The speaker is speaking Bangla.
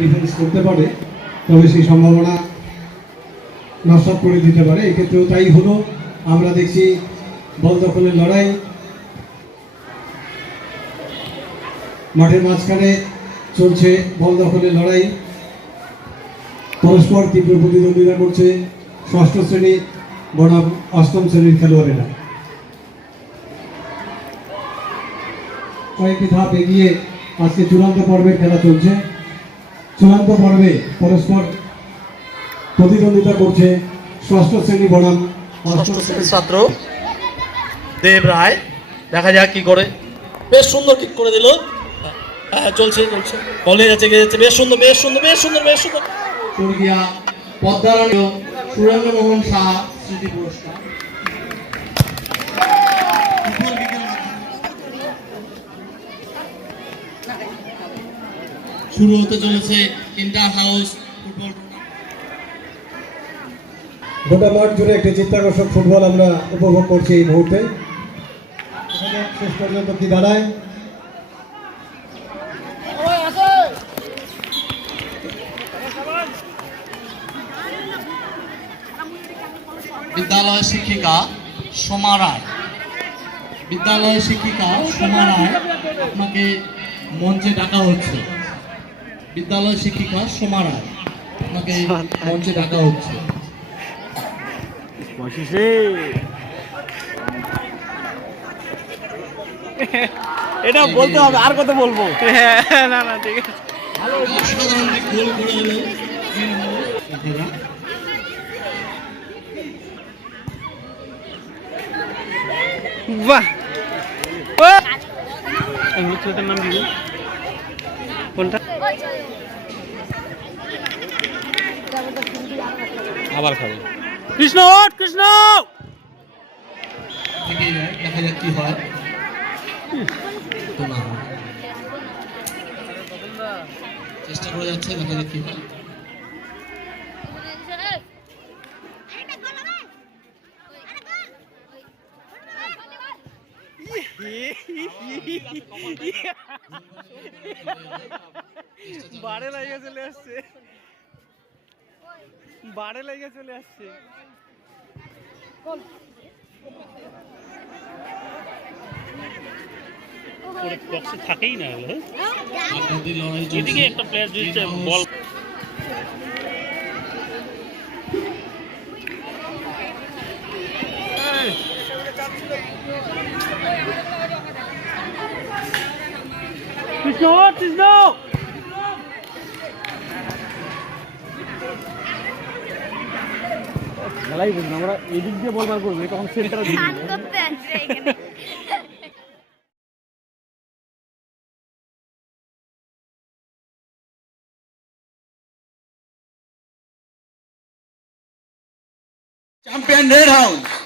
ডিফেন্স করতে পারে, তবে সেই সম্ভাবনা নষ্ট করে দিতে পারে। এক্ষেত্রেও তাই হলো। আমরা দেখছি বল দখলের লড়াই, মাঠের মাঝখানে চলছে বল দখলের লড়াই, পরস্পর তীব্র প্রতিদ্বন্দ্বিতা করছে ষষ্ঠ শ্রেণী বনাম অষ্টম শ্রেণীর খেলোয়াড়েরা। কয়েকটি ধাপ এগিয়ে আজকে চূড়ান্ত পর্বের খেলা চলছে। চূড়ান্ত পর্বে পরস্পর প্রতিদ্বন্দ্বিতা করছে ষষ্ঠ শ্রেণী বনাম অষ্টম শ্রেণীর ছাত্র দেব রায়। দেখা যাক কি করে। বেশ সুন্দর কিক করে দিল। হ্যাঁ, চলছে চলছে, বলে যাচ্ছে যাচ্ছে। বেশ সুন্দর বেশ সুন্দর বেশ সুন্দর বেশ সুন্দর। স্বর্গীয়া পদ্মারানী সুরেন্দ্রমোহন শাহ স্মৃতি পুরস্কার। শুরু হতে চলেছে ইন্টার হাউস ফুটবল। গোটা মাঠ জুড়ে একটি চিত্তাকর্ষক ফুটবল আমরা উপভোগ করছি এই মুহূর্তে। শেষ পর্যন্ত কি দাঁড়ায়। বিদ্যালয় শিক্ষিকা সোমা রায়, বিদ্যালয় শিক্ষিকা সোমা রায়, আপনাকে মঞ্চে ডাকা হচ্ছে। বিদ্যালয় শিক্ষিকা সোমা রায়, আপনাকে মঞ্চে ডাকা হচ্ছে। এটা বলতে হবে, আর কত বলবো। না না ঠিক আছে। অসাধারণ গোল করে হলো। বাহ, ছেলেটার নাম কি? কোনটা? আবার খাবে। কৃষ্ণ কৃষ্ণ দেখা যাক কি হয়। চেষ্টা করে যাচ্ছে, দেখা যাক কি হয়। বারে লাগিয়ে চলে আসছে, বারে লাগিয়ে চলে আসছে। থাকেই না এদিকে একটা প্লেয়ার দিচ্ছে বল। কৃষ্ণ কৃষ্ণ খেলাই বুঝুন, আমরা এদিক দিয়ে বল বার করবো তখন সেন্টারে চ্যাম্পিয়ন রেড হাউস।